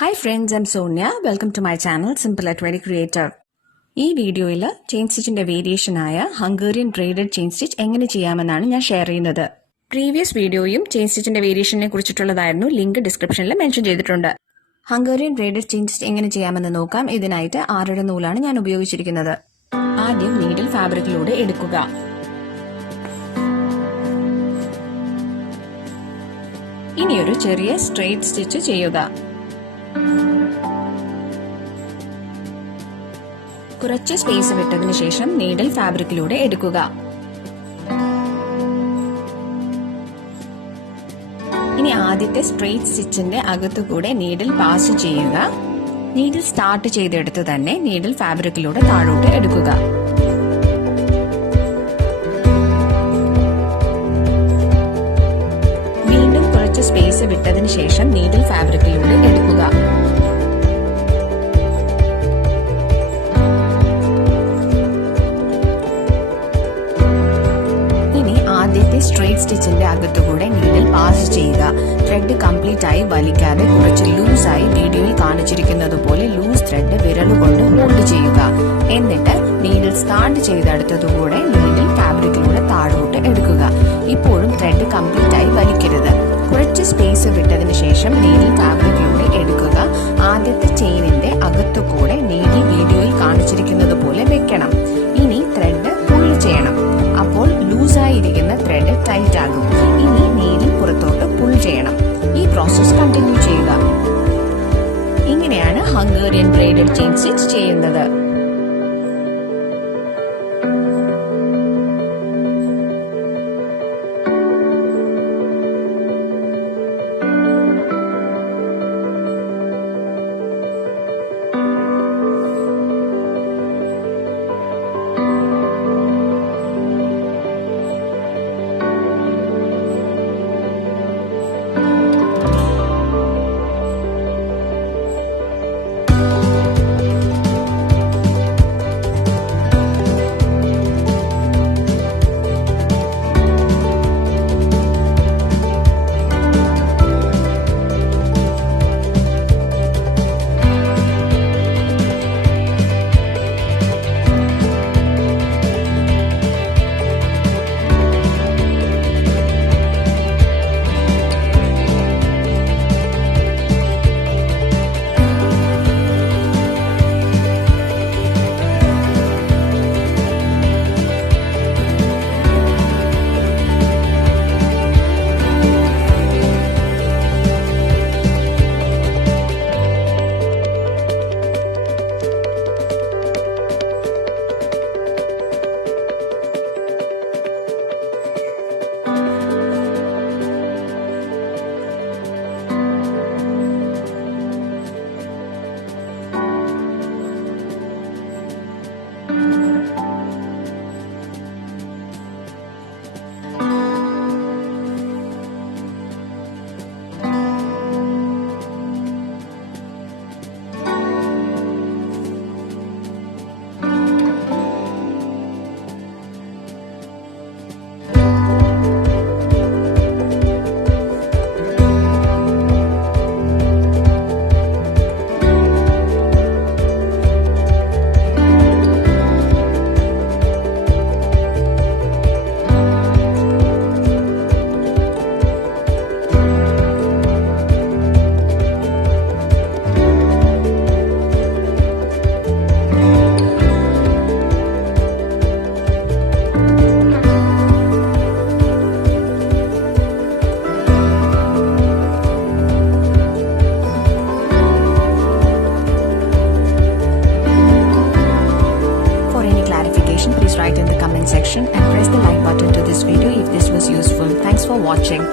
Hi friends, I'm Sonia. Welcome to my channel Simple Embroidery Creator. ഈ വീഡിയോയിൽ chain സ്റ്റിച്ചിന്റെ variation ആയ Hungarian braided chain stitch എങ്ങനെ ചെയ്യാമെന്നാണ് ഞാൻ ഷെയർ ചെയ്യുന്നത്. പ്രീവിയസ് വീഡിയോയും ചെയിൻ സ്റ്റിച്ചിന്റെ വേരിയേഷനെ കുറിച്ചിട്ടുള്ളതായിരുന്നു. ലിങ്ക് ഡിസ്ക്രിപ്ഷനിൽ മെൻഷൻ ചെയ്തിട്ടുണ്ട്. ഹംഗേറിയൻ ബ്രെയ്ഡഡ് ചെയിൻ സ്റ്റിച്ച് എങ്ങനെ ചെയ്യാമെന്ന് നോക്കാം. ഇതിനായിട്ട് 6 നൂലാണ് ഞാൻ ഉപയോഗിച്ചിരിക്കുന്നത്. ആദ്യം നീഡിൽ ഫാബ്രിക്കിലൂടെ എടുക്കുക. ഇനി ഒരു ചെറിയ സ്ട്രെയിറ്റ് സ്റ്റിച്ച് ചെയ്യുക. കുറച്ച് സ്പേസ് വിട്ടതിനു ശേഷം നീഡിൽ ഫാബ്രിക്കിലൂടെ എടുക്കുക. ഇനി ആദ്യത്തെ സ്ട്രെയിറ്റ് സ്റ്റിച്ചിന്റെ അകത്തുകൂടെ നീഡിൽ പാസ് ചെയ്യുക. നീഡിൽ സ്റ്റാർട്ട് ചെയ്തെടുത്ത് തന്നെ നീഡിൽ ഫാബ്രിക്കിലൂടെ താഴോട്ട് എടുക്കുക. വീണ്ടും കുറച്ച് സ്പേസ് വിട്ടതിനു ശേഷം നീഡിൽ ഫാബ്രിക്കിലൂടെ എടുക്കുക. ആദ്യത്തെ സ്ട്രെയിറ്റ് സ്റ്റിച്ചിന്റെ അകത്തുകൂടെ നീഡിൽ പാസ് ചെയ്യുക. ത്രെഡ് കംപ്ലീറ്റ് ആയി വലിക്കാതെ കുറച്ച് ലൂസായി വീഡിയോയിൽ കാണിച്ചിരിക്കുന്നത് പോലെ ലൂസ് ത്രെഡ് വിരലുകൊണ്ട് ഹോൾഡ് ചെയ്യുക. എന്നിട്ട് നീഡിൽ സ്റ്റാർട്ട് ചെയ്തെടുത്തതുകൂടെ നീഡിൽ ഫാബ്രിക്കിലൂടെ താഴോട്ട് എടുക്കുക. ഇപ്പോഴും ത്രെഡ് കംപ്ലീറ്റ് ആയി വലിക്കരുത്. കുറച്ച് സ്പേസ് വിട്ടതിനു ശേഷം നീഡിൽ ഫാബ്രിക്കിലൂടെ എടുക്കുക. ആദ്യത്തെ ചെയിനിന്റെ അകത്തുകൂടെ നീഡിൽ വീഡിയോയിൽ കാണിച്ചിരിക്കുന്നത് പോലെ വെക്കണം. ഇനി ത്രെഡ് പുൾ ചെയ്യണം. അപ്പോൾ ലൂസായിരിക്കുന്ന ത്രെഡ് ടൈറ്റ് ആകും. ഇനി നീഡിൽ പുറത്തോട്ട് പുൾ ചെയ്യണം. ഈ പ്രോസസ് കണ്ടിന്യൂ ചെയ്യുക. ഇങ്ങനെയാണ് ഹംഗേറിയൻ ബ്രെയ്ഡഡ് ചെയിൻ സ്റ്റിച്ച് ചെയ്യുന്നത്. Please write in the comment section and press the like button to this video if this was useful. Thanks for watching.